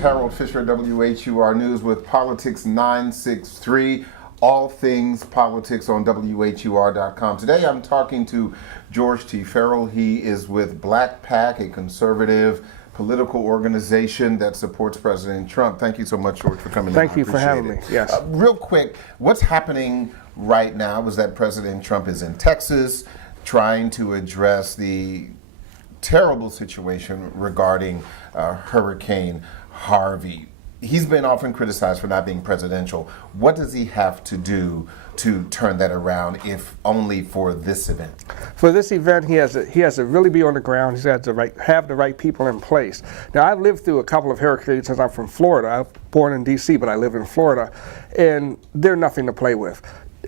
Harold Fisher, WHUR News with Politics963, all things politics on WHUR.com. Today I'm talking to George T. Farrell. He is with BlakPac, a conservative political organization that supports President Trump. Thank you so much, George, for coming. Thank you for having me. Yes. Real quick, what's happening right now is that President Trump is in Texas trying to address the terrible situation regarding Hurricane Harvey. He's been often criticized for not being presidential. What does he have to do to turn that around, if only for this event? For this event, he has to really be on the ground. He has to have the right people in place. Now, I've lived through a couple of hurricanes since I'm from Florida. I was born in D.C., but I live in Florida, and they're nothing to play with.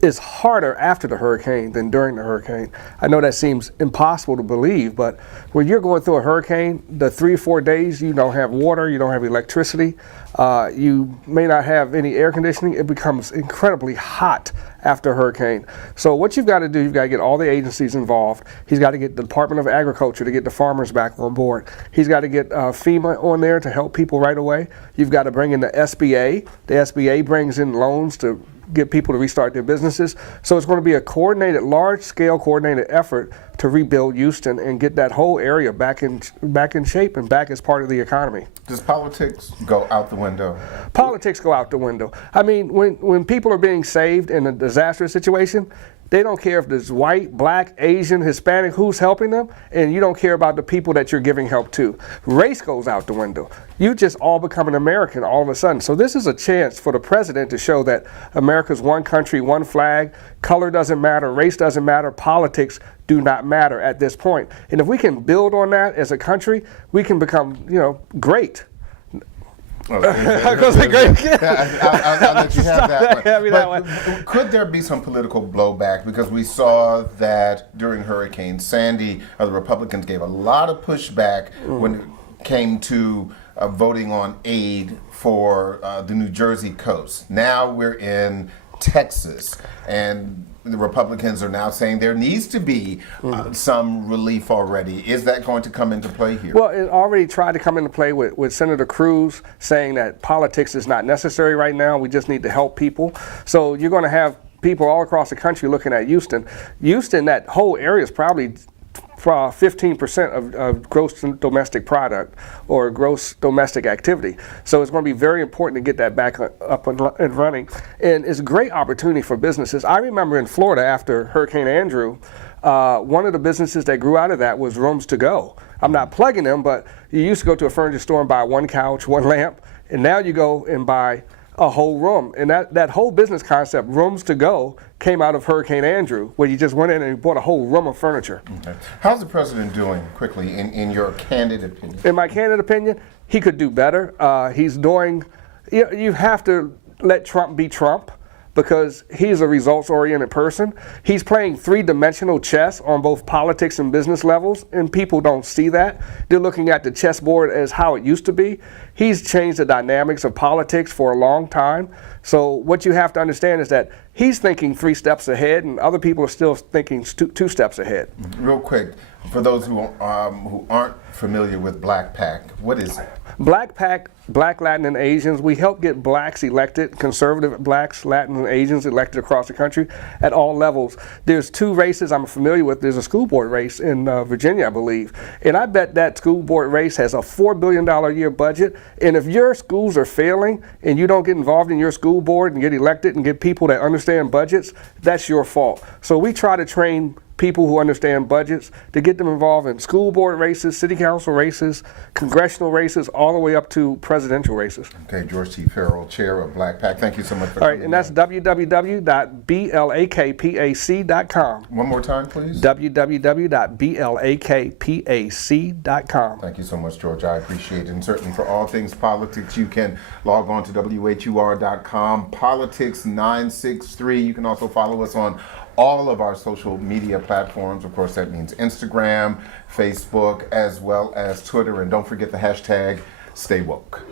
It's harder after the hurricane than during the hurricane. I know that seems impossible to believe, but when you're going through a hurricane, the 3 or 4 days you don't have water, you don't have electricity, you may not have any air conditioning. It becomes incredibly hot after a hurricane. So what you've got to do, you've got to get all the agencies involved. He's got to get the Department of Agriculture to get the farmers back on board. He's got to get FEMA on there to help people right away. You've got to bring in the SBA. The SBA brings in loans to get people to restart their businesses. So it's going to be a coordinated, large-scale coordinated effort to rebuild Houston and get that whole area back in shape and back as part of the economy. Does politics go out the window? Politics go out the window. I mean, when people are being saved in a disastrous situation, they don't care if there's white, black, Asian, Hispanic, who's helping them, and you don't care about the people that you're giving help to. Race goes out the window. You just all become an American all of a sudden. So this is a chance for the president to show that America's one country, one flag, color doesn't matter, race doesn't matter, politics do not matter at this point. And if we can build on that as a country, we can become, great. Okay. I'll let you have that one. But could there be some political blowback? Because we saw that during Hurricane Sandy, the Republicans gave a lot of pushback when it came to voting on aid for the New Jersey coast. Now we're in Texas, and the Republicans are now saying there needs to be some relief already. Is that going to come into play here? Well, it already tried to come into play with Senator Cruz saying that politics is not necessary right now. We just need to help people. So you're going to have people all across the country looking at Houston. Houston, that whole area is probably 15% of gross domestic product or gross domestic activity. So it's going to be very important to get that back up and running. And it's a great opportunity for businesses. I remember in Florida after Hurricane Andrew, one of the businesses that grew out of that was Rooms to Go. I'm not plugging them, but you used to go to a furniture store and buy one couch, one lamp, and now you go and buy a whole room. And that whole business concept, Rooms to Go, came out of Hurricane Andrew, where you just went in and you bought a whole room of furniture. Okay. How's the president doing, quickly, in your candid opinion? In my candid opinion, he could do better. He's doing, you have to let Trump be Trump, because he's a results-oriented person. He's playing three-dimensional chess on both politics and business levels, and people don't see that. They're looking at the chessboard as how it used to be. He's changed the dynamics of politics for a long time. So what you have to understand is that he's thinking 3 steps ahead, and other people are still thinking 2 steps ahead. Real quick, for those who aren't familiar with BlakPac, what is it? BlakPac, Black, Latin, and Asians. We help get blacks elected, conservative blacks, Latin, and Asians elected across the country at all levels. There's 2 races I'm familiar with. There's a school board race in Virginia, I believe. And I bet that school board race has a $4 billion a year budget. And if your schools are failing and you don't get involved in your school board and get elected and get people that understand budgets, that's your fault. So we try to train people who understand budgets to get them involved in school board races, city council races, congressional races, all the way up to presidential races. Okay, George T. Farrell, chair of BlakPac. Thank you so much for coming. All right, and that's www.blakpac.com. One more time, please. www.blakpac.com. Thank you so much, George. I appreciate it. And certainly for all things politics, you can log on to WHUR.com, Politics963. You can also follow us on all of our social media platforms. Of course, that means Instagram, Facebook, as well as Twitter. And don't forget the hashtag StayWoke.